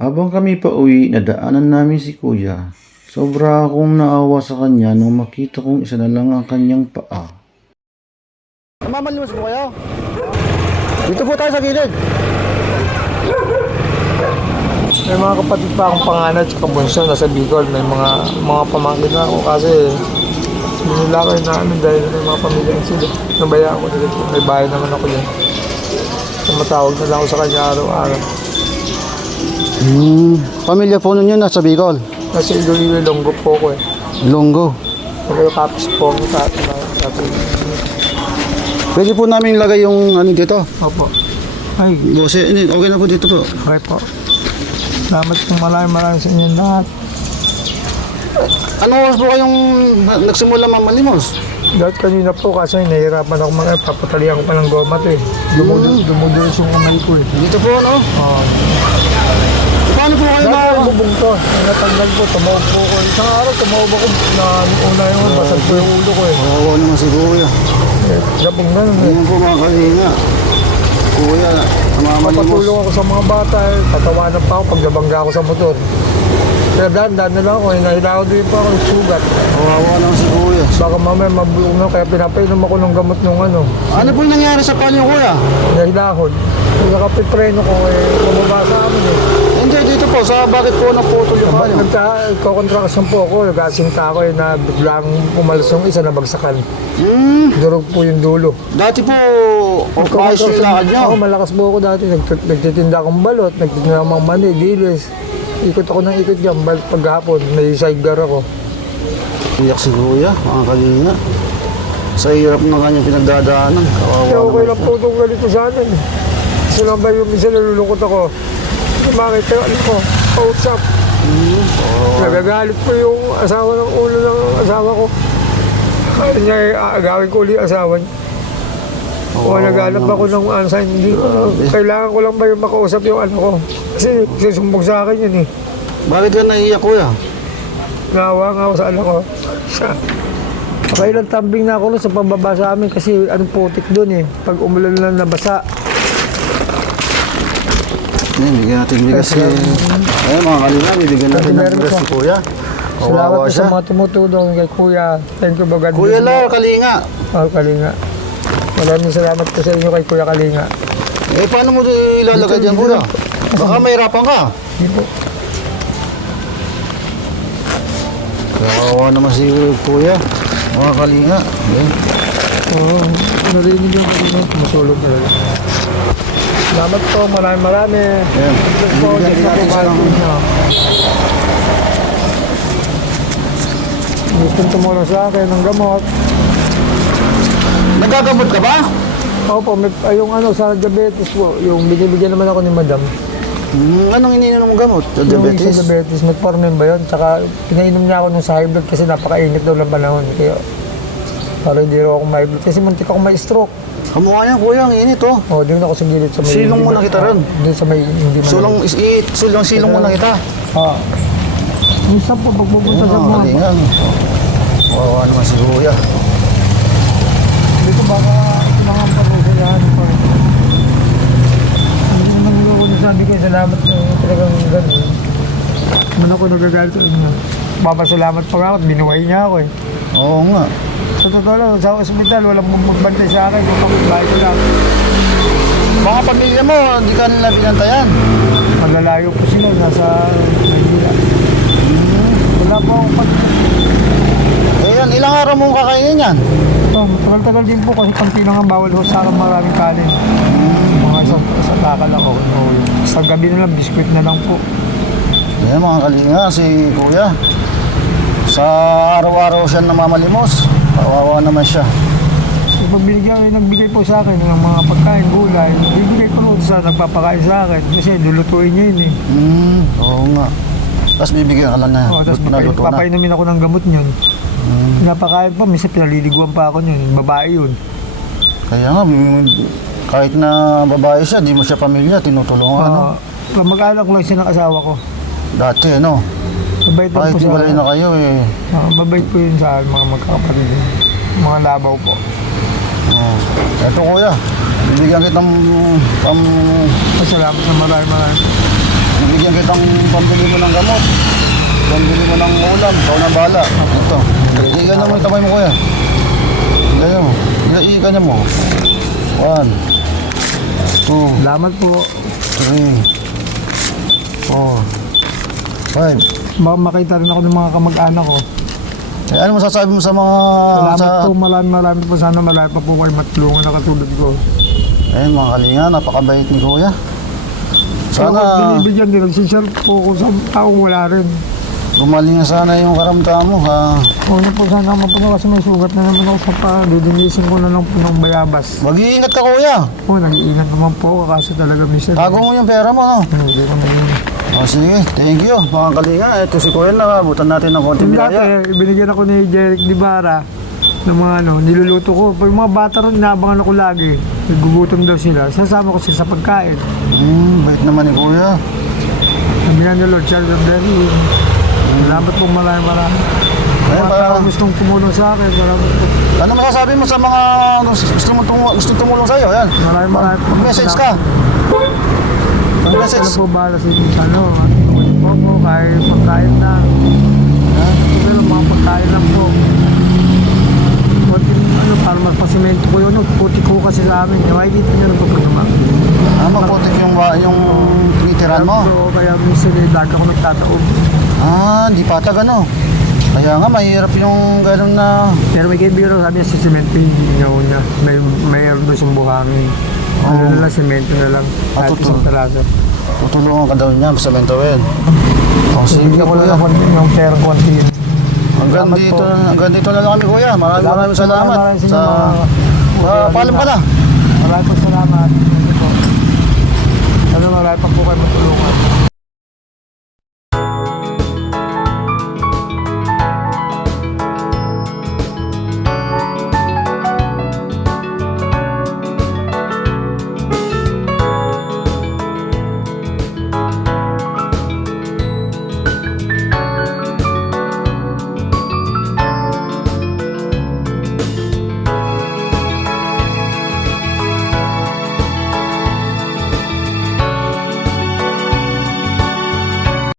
Habang kami pa uwi, nadaanan namin si kuya. Sobra akong naawa sa kanya nung makita kong isa na lang ang kanyang paa. Mamalimos po kayo? Dito po tayo sa gilid. May mga kapatid pa akong panganay at bunso nasa Bicol. May mga pamangkin na ako kasi hindi nila ako inaano dahil may mga pamilya sila. Nabayaan ko nila. May bahay naman ako yan. So, matawag na lang ako sa kanya araw-araw. Pamilya po ninyo nasa Bicol? Nasa Iloilo, Longgo po ako eh. Ilonggo. Pero kapis po ako sa atin. Pwede po namin ilagay yung ano dito? Opo. Ay, Bose, okay na po dito po. okay po. Salamat po maraming sa inyo lahat. Ano oras po kayong nagsimula mamalimos? Dahil kanina po kasi nahihirapan ako papatalihan ko pa ng gomat eh. Dumudulas yung umay ko eh. Dito po ano? Oo. Paano po kayo Dahil na... bubong to. Natanggal po, tumawag po ko. Isang araw tumawag ako na una yung basag po yung ulo ko eh. Oo naman si kuya. Labong ganun eh. Ganyan po mga kalinga. Kuya, namamalimos. Papatulong ako sa mga bata eh. Tatawanan pa ako pag nabangga ako sa motor. Kaya daan na lang ako eh. Nahilaw din pa ako yung sugat. Kawawa naman si kuya. Baka mamaya mabulong na kaya pinapainom ako ng gamot nung ano. Ano po yung nangyari sa palyo kuya? Nahilahon. Yung nakapipreno ko eh. Bumaba sa amin eh. Hindi, dito po. Sa bakit po naputol yung palyo? Nagka-contraction po ako, nag-asinta ako eh, na biglang pumalas yung isa na bagsakan. Durog po yung dulo. Dati po, maayos yung lakad niyo. Ako, malakas po ako dati. Nagtitinda akong balot, nagtitinda akong mani, dilis. Ikot ako ng ikot dyan, paghapon, may sidecar ako. Iyak si kuya, mga kalinga. Sa hirap ng kanyang pinagdadaanan. Kawawa Kaya okay naman lang po itong ganito sa akin. Kasi lang ba yung minsan nalulungkot ako. Makita yung ano ko, kausap. Nagagalit po yung asawa ng ulo ng asawa ko. Kaya niya aagawin ko ulit asawa niya. O naghanap ako ng ansa, hindi ko. Kailangan ko lang ba yung makausap yung ano ko. Kasi susumbong sa akin yun eh. Bakit ka naiiyak kuya? Nawa nga ako sa ano ko. Kailan tambing na ako sa pambaba sa amin kasi anong putik doon eh. Pag umulan lang nabasa. Bigyan natin bigas si... Ayun mga kalinga, bibigyan natin ng bigas si kuya. Salamat Kawawa po siya. sa mga tumutulong kay Kuya. Thank you bagad. Kuya Lar, kalinga. Oh, Kalinga. Maraming salamat po sa inyo kay Kuya Kalinga. Eh, paano mo ilalagay dyan kuya? Baka mahirapan ka. Hindi po. Kawawa naman si kuya. Mga kalinga. Ayun. Oo, narinig yung Kalinga. Tumutulong talaga. Salamat po, marami. Ayun. Thank you po, Bibigyan Diyos na natin po siya mahal ng... po niyo. Gusto tumulong sa akin ng gamot. Nagagamot ka ba? Opo, yung ano sa diabetes po, yung binibigyan naman ako ni Madam. Anong ininom mong gamot? Sa Yung diabetes? sa diabetes, metformin ba yun? Tsaka pinainom niya ako nung sa high blood kasi napakainit daw ng panahon. Kaya para hindi raw ako may blood. Kasi muntik ako may stroke. Kamukha niya kuya, ang init oh. O, di ako sa gilid sa may... Silong muna kita ron. Doon sa may hindi man. Silong muna kita. Oo. Minsan po, pagpupunta sa Mga mga... kalinga. Kawawa naman si kuya. Dito baka kailangan pa po sa yan. Hindi naman ko nasabi ko, salamat talagang gano'n. Man ako nagagalit sa inyo. Papasalamat pa nga at binuhay niya ako eh. Oo nga. Sa totoo lang, sa ospital, walang magbantay sa akin. Kung pakitbahay ko lang. Mga pamilya mo, hindi ka nila pinantayan. Malalayo po sila, nasa Manila. Wala po akong pag... Ayan, ilang araw mong kakainin yan? Tagal-tagal din po kasi pag pinangang bawal ho sa akin maraming kanin. Mga sa takal ako. Sa gabi na lang, biskuit na lang po. Ayan mga kalinga, si kuya. Sa araw-araw siya namamalimos. Kawawa naman siya. Pag nagbigay po sa akin ng mga pagkain, gulay, bibigay ko rin sa nagpapakain sa akin kasi lulutuin niya yun eh. Oo nga. Tapos bibigyan ka lang na. O, tapos naluto na. papainumin ako ng gamot niyon. Napakain pa, minsan pinaliliguan pa ako niyon, babae yun. Kaya nga, kahit na babae siya, di mo siya pamilya, tinutulungan. No? Mag-alak lang siya ng asawa ko. Dati, no? Mabait lang Kahit po sa iwalay na kayo, eh. mabait po yun sa akin, mga magkakapatid. Mga labaw po. Eto kuya, bibigyan kitang Salamat na marami. bibigyan kita ang pambili mo ng gamot. Pambili mo ng ulam. Ikaw na bahala. Ito. Iigan mo yung kamay mo, kuya. Iigan mo. Iigan mo. 1, 2, Salamat po. 3, 4, 5. Makita rin ako ng mga kamag-anak ko. Eh, ano masasabi mo sa mga... Salamat po, marami po. Sana marami pa po kayo matulungan na katulad ko. Ayun mga kalinga, napakabait ni kuya. Sana... Sana binibigyan din, nagsishare po ko sa taong wala rin. gumaling na sana yung karamdaman mo, ha. Una po sana mapuno kasi may sugat na naman ako sa pa. Didinisin ko na lang po ng bayabas. Mag-iingat ka, kuya. Po, nag-iingat naman po ako kasi talaga minsan. Tago mo yung pera mo, no? Hindi ko na yun. O sige, thank you. Mga kalinga, ito si kuya lang, ha. Butan natin ng konting Yung dati, biyaya. binigyan ako ni Jeric Dibara ng mga niluluto ko. Pag yung mga bata rin, inaabangan ako lagi. Nagugutom daw sila. Sasama ko sila sa pagkain. Bait naman ni kuya. Sabi nga ni Lord Charles of Berry. Salamat po marami. Ayun, Mga tao gustong tumulong sa akin. Salamat po. Ano masasabi mo sa mga gusto tumulong sa'yo? Yan. Marami po. Mag-message ka. Mag-message. Ano po bahala sa inyo sa ano? Ano po kahit pagkain na. Pero mga pagkain lang po. Kunti para mas pasimento ko yun. Puti ko kasi sa amin. Makikita nyo na po pag naman. Maputik yung tinitiran mo. Kaya minsan daga ako nagtataob. Di patag ano. Kaya nga, mahirap yung gano'n na... Pero may kaibigan sabi niya sa semento yung niya. Mayroon doon siyang buhangin. Ano na lang, semento na lang. Kahit Totoo. isang peraso. Tutulungan ka daw niya sa mentorin. O sige, Bigyan ko kuya. lang konti yung pera konti. Hanggang dito na lang kami, kuya. Maraming salamat. Maraming salamat. Paalam ka na. Maraming salamat. Ano, marami pa po kayo matulungan.